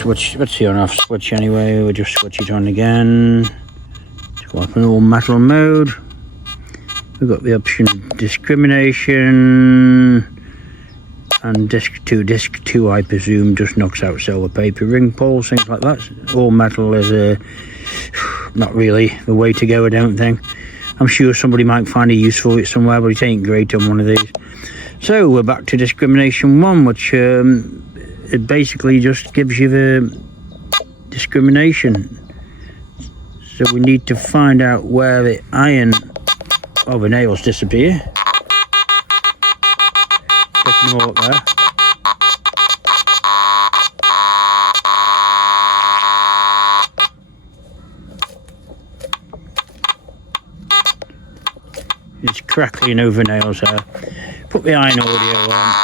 switch, let's see on off switch anyway, we'll just switch it on again. Let's go up in all metal mode. We've got the option discrimination and disc 2 I presume just knocks out silver paper ring poles, things like that. All metal is not really the way to go, I don't think. I'm sure somebody might find it useful somewhere, but it ain't great on one of these. So we're back to discrimination 1, which it basically just gives you the discrimination. So we need to find out where the iron the nails disappear. Picking them all up there. It's crackling over nails there. Put the iron audio on.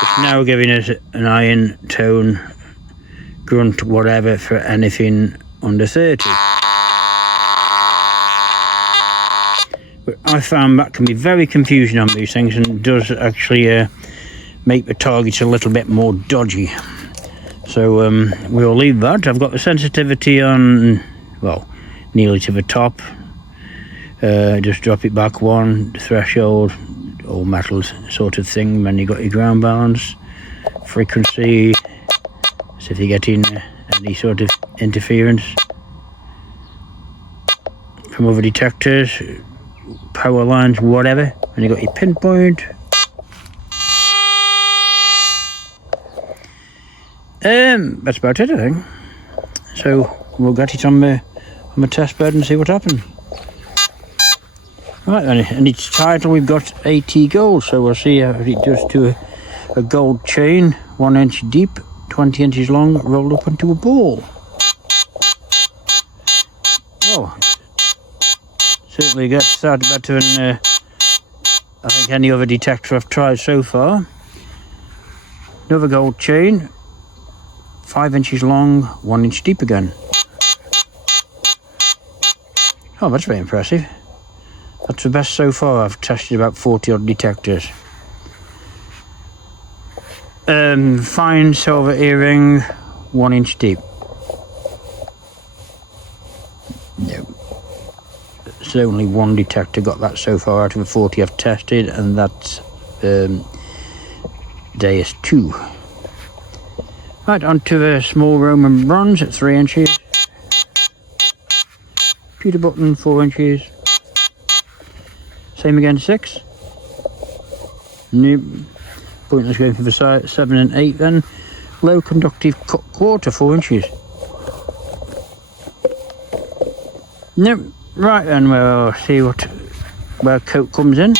It's now giving us an iron tone, grunt, whatever, for anything under 30. But I found that can be very confusing on these things and does actually make the targets a little bit more dodgy. So we'll leave that. I've got the sensitivity on, well, nearly to the top. Just drop it back 1, threshold, all metals sort of thing. Then you got your ground balance, frequency, so if you're getting any sort of interference from other detectors, power lines, whatever. And you got your pinpoint. That's about it, I think. So we'll get it on the test bed and see what happens. Right then, and its title we've got AT Gold, so we'll see how it does to a gold chain, 1 inch deep, 20 inches long, rolled up into a ball. Oh, certainly gets started better than I think any other detector I've tried so far. Another gold chain, 5 inches long, 1 inch deep again. Oh, that's very impressive. That's the best so far. I've tested about 40 odd detectors. Fine silver earring, 1 inch deep. No. So only one detector got that so far out of the 40 I've tested, and that's Deus 2. Right, onto the small Roman bronze at 3 inches. Pewter button, 4 inches. Same again, 6. Nope. Pointless going for the side, 7 and 8 then. Low conductive cut quarter, 4 inches. Nope. Right then, we'll see where coat comes in.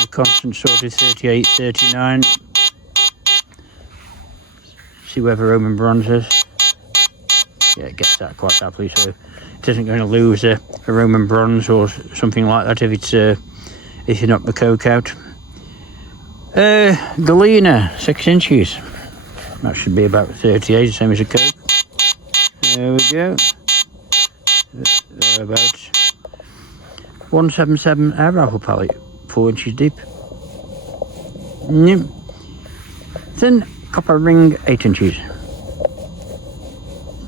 The constant sort of 38, 39. See where the Roman bronze is. Yeah, it gets that quite happily, so it isn't going to lose a Roman bronze or something like that if you knock the coke out. Galena, 6 inches. That should be about 38, same as a coke. There we go. Thereabouts. 177 air rifle pellet, 4 inches deep. Yep. Thin copper ring, 8 inches.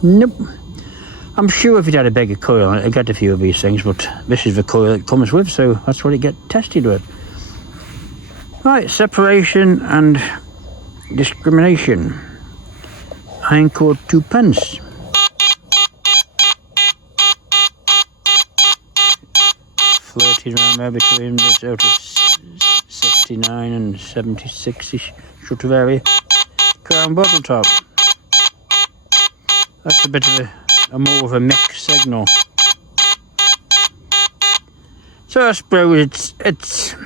Nope. I'm sure if it had a bigger coil, I'd get a few of these things, but this is the coil it comes with, so that's what it gets tested with. Right, separation and discrimination. Iron cord 2 pence. Flirted around there between the sort of 69 and 76ish sort of area. Crown bottle top. That's a bit of a more of a mixed signal. So I suppose it's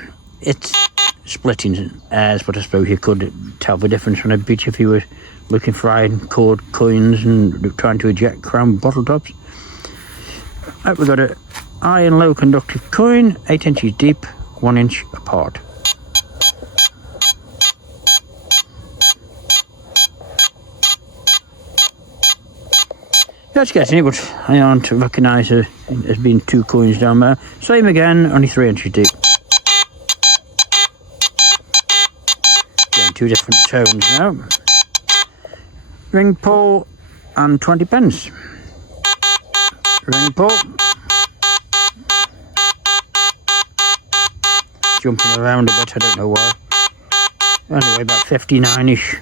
splitting airs, but I suppose you could tell the difference from a beach if you were looking for iron cord coins and trying to eject crown bottle tops. Right, we've got an iron low conductive coin, 8 inches deep, 1 inch apart. That's getting it, but I aren't recognise it as being 2 coins down there. Same again, only 3 inches deep. Again, two different tones now. Ring pull and 20 pence. Ring pull. Jumping around a bit, I don't know why. Anyway, about 59-ish.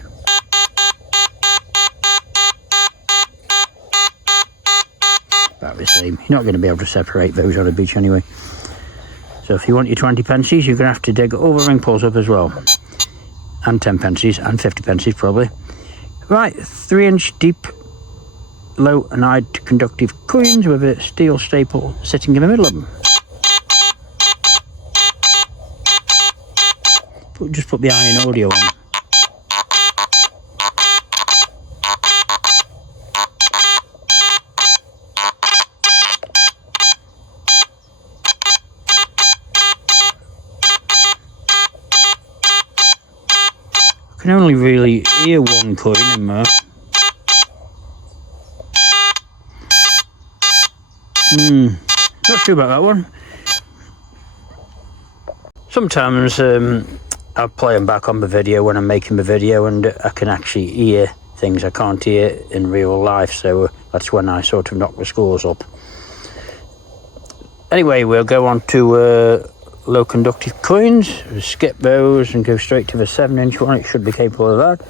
About the same. You're not going to be able to separate those on a beach anyway. So if you want your 20 pences, you're going to have to dig all the ring pulls up as well. And 10 pences, and 50 pences probably. Right, 3-inch deep, low and high conductive coins with a steel staple sitting in the middle of them. Just put the iron audio on. I can only really hear one coin in there. Not sure about that one. Sometimes I'll play them back on the video when I'm making the video, and I can actually hear things I can't hear in real life, so that's when I sort of knock the scores up. Anyway, we'll go on to low conductive coins. We'll skip those and go straight to the 7-inch one. It should be capable of that.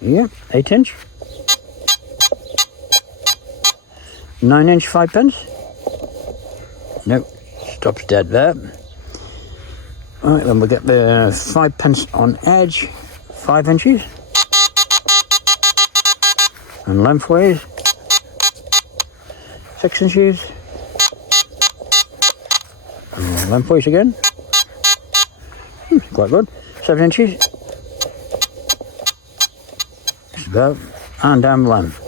Yeah, 8-inch. 9-inch 5 pence. Nope, stops dead there. Right, then we'll get the 5 pence on edge, 5 inches. And lengthways, 6 inches. And lengthways again. Quite good. 7 inches. Just about. And down the length.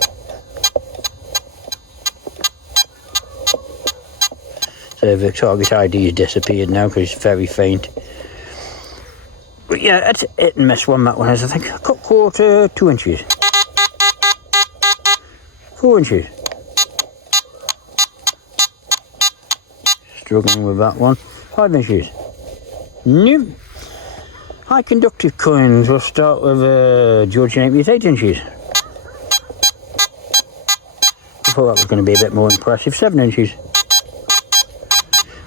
So the target ID has disappeared now because it's very faint. But yeah, it's hit and miss one, that one is, I think. Cut quarter, 2 inches. 4 inches. Struggling with that one. 5 inches. Nope. High conductive coins. We'll start with Georgian 8 8 inches. I thought that was going to be a bit more impressive. 7 inches.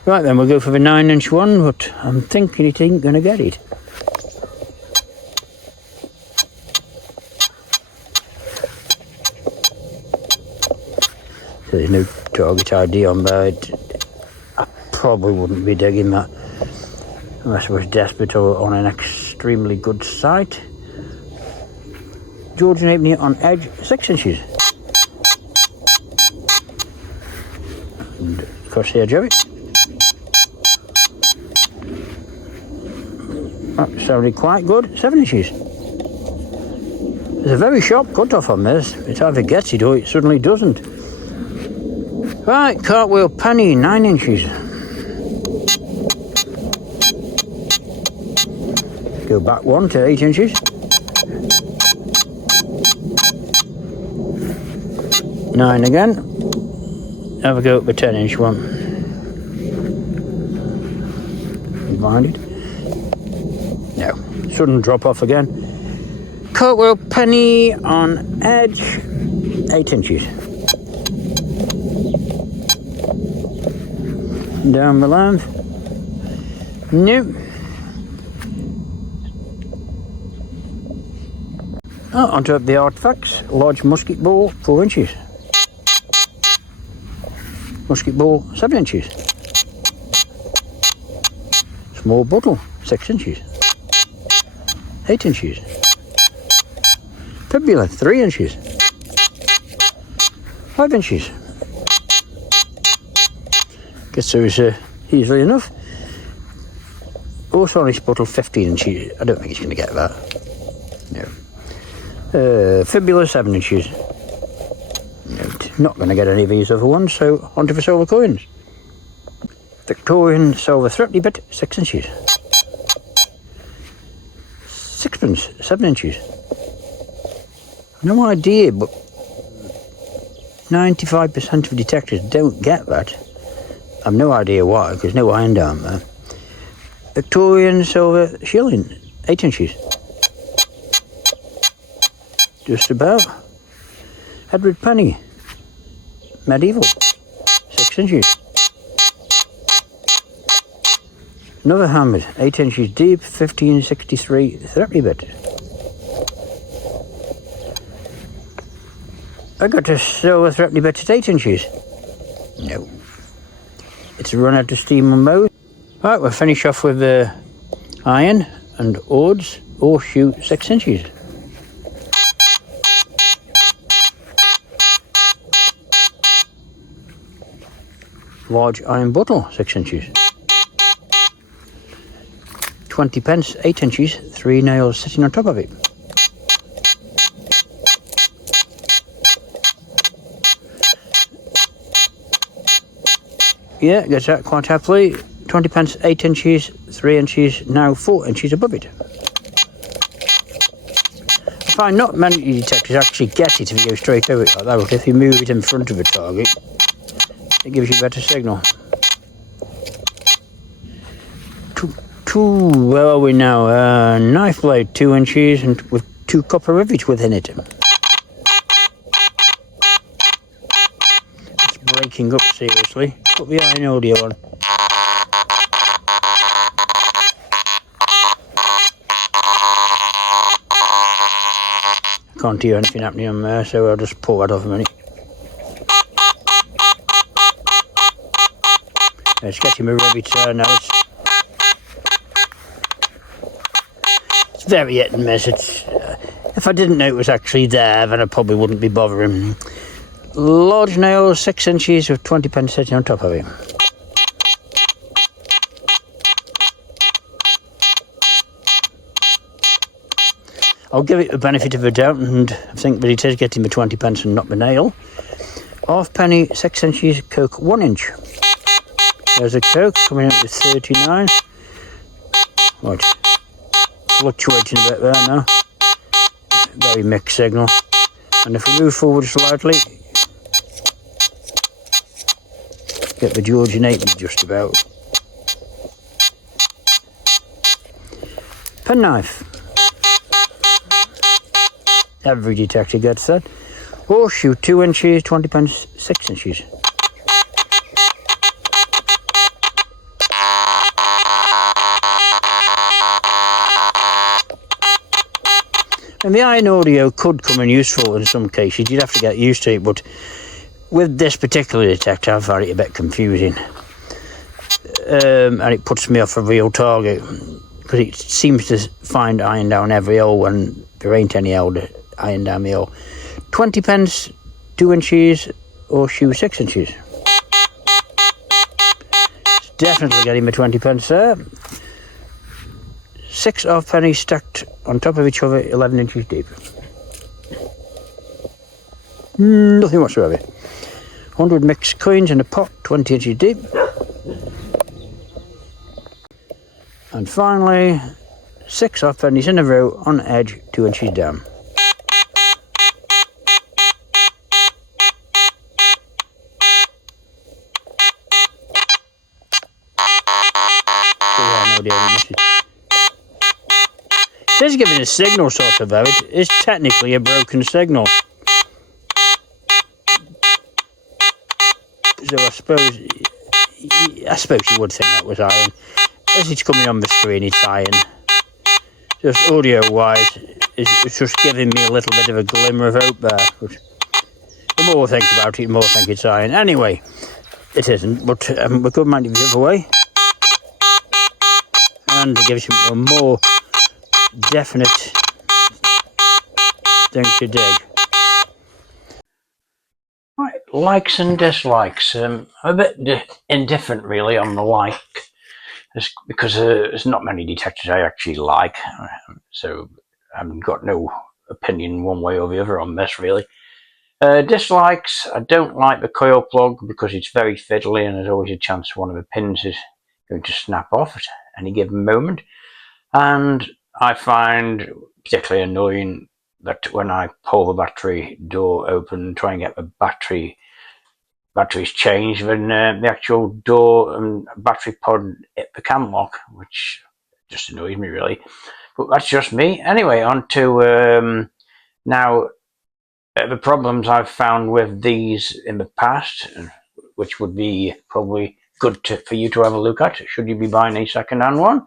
Right then, we'll go for the 9-inch one, but I'm thinking it ain't going to get it. So there's no target ID on there. I probably wouldn't be digging that unless I was desperate or on an extremely good site. Georgian 8 on edge, 6 inches. And across the edge of it. That sounded quite good. 7 inches. There's a very sharp cut-off on this. It either gets it or it suddenly doesn't. Right, cartwheel penny, 9 inches. Go back one to 8 inches. 9 again. Have a go at the 10-inch one. Blinded. No, sudden drop off again. Cartwheel penny on edge, 8 inches. Down the length. Nope. Oh, onto the artifacts. Large musket ball, 4 inches. Musket ball, 7 inches. Small bottle, 6 inches. 8 inches. Fibula, 3 inches. 5 inches. Gets through easily enough. Also on this bottle, 15 inches. I don't think he's going to get that. No. Fibula, 7 inches. No, not going to get any of these other ones, so onto the silver coins. Victorian silver threepenny bit, 6 inches. Sixpence, 7 inches. No idea, but 95% of detectors don't get that. I've no idea why, because no iron down there. Victorian silver shilling, 8 inches. Just about. Edward Penny, medieval, 6 inches. Another hammered, 8 inches deep, 1563 30 bit. I got a silver 30 bit at 8 inches. No. It's run out of steam on both. Right, we'll finish off with the iron and oars, horseshoe 6 inches. Large iron bottle, 6 inches. 20 pence, 8 inches, 3 nails sitting on top of it. Yeah, gets that quite happily. 20 pence, 8 inches, 3 inches, now 4 inches above it. I find not many detectors actually get it if you go straight over it like that, but if you move it in front of a target, it gives you a better signal. Where are we now? Knife blade, 2 inches, and with 2 copper rivets within it. It's breaking up seriously. Put the iron audio on. Can't hear anything happening on there, so I'll just pull that off a minute. It's getting my rivets now. It's very hit and miss. If I didn't know it was actually there, then I probably wouldn't be bothering. Large nails, 6 inches with 20 pence sitting on top of it. I'll give it the benefit of the doubt and think that it is getting the 20 pence and not the nail. Halfpenny, 6 inches, coke 1 inch. There's a coke coming out with 39. Right. Fluctuating a bit there now. Very mixed signal. And if we move forward slightly, get the Georgian 8 just about. Penknife. Every detector gets that. Horseshoe, 2 inches, 20 pence, 6 inches. And the iron audio could come in useful in some cases. You'd have to get used to it, but with this particular detector, I find it a bit confusing. And it puts me off a real target, because it seems to find iron down every hole when there ain't any iron down the hole. 20 pence, 2 inches, horseshoe 6 inches. It's definitely getting my 20 pence there. 6 halfpennies stacked on top of each other, 11 inches deep. Nothing whatsoever. 100 mixed coins in a pot, 20 inches deep. And finally, 6 halfpennies in a row on edge, 2 inches down. It is giving a signal sort of though. It is technically a broken signal. So I suppose you would think that was iron. As it's coming on the screen, it's iron. Just audio wise, it's just giving me a little bit of a glimmer of hope there. But the more I think about it, the more I think it's iron. Anyway, it isn't, but we could mind it the other way. And it gives you a more definite thing to dig. Right, likes and dislikes. I'm a bit indifferent really on the like, because there's not many detectors I actually like, so I've got no opinion one way or the other on this really. Dislikes, I don't like the coil plug because it's very fiddly and there's always a chance one of the pins is going to snap off at any given moment. And I find particularly annoying that when I pull the battery door open and try and get the batteries changed, then the actual door and battery pod hit the cam lock, which just annoys me really. But that's just me. Anyway, on to now the problems I've found with these in the past, which would be probably good for you to have a look at should you be buying a second-hand one.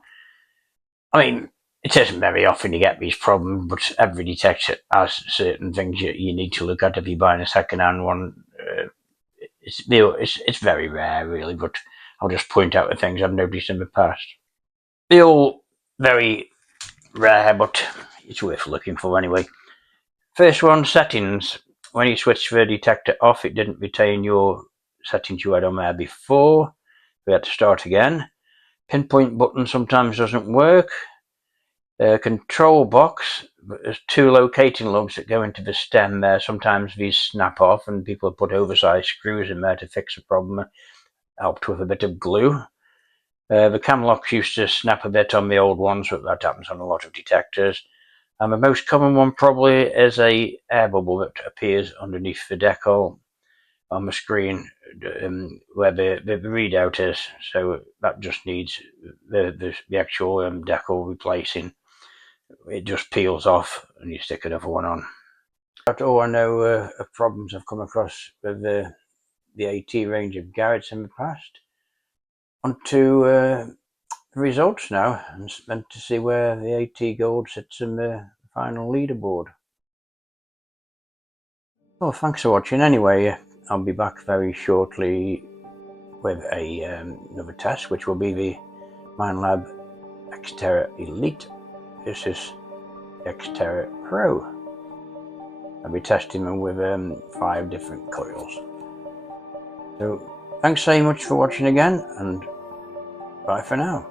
I mean, it isn't very often you get these problems, but every detector has certain things you need to look at if you're buying a second-hand one. It's very rare, really, but I'll just point out the things I've noticed in the past. They're all very rare, but it's worth looking for anyway. First one, settings. When you switch the detector off, it didn't retain your settings you had on there before. We had to start again. Pinpoint button sometimes doesn't work. Control box, there's two locating lugs that go into the stem there. Sometimes these snap off and people have put oversized screws in there to fix the problem. Helped with a bit of glue. The cam locks used to snap a bit on the old ones, but that happens on a lot of detectors. And the most common one probably is a air bubble that appears underneath the decal on the screen where the readout is. So that just needs the actual decal replacing. It just peels off and you stick another one on. That's all I know of problems I've come across with the AT range of Garrett's in the past. On to results now, and meant to see where the AT Gold sits in the final leaderboard. Well, thanks for watching anyway. I'll be back very shortly with another test, which will be the Minelab Xterra Elite versus Xterra Pro. I'll be testing them with 5 different coils. So thanks so much for watching again, and bye for now.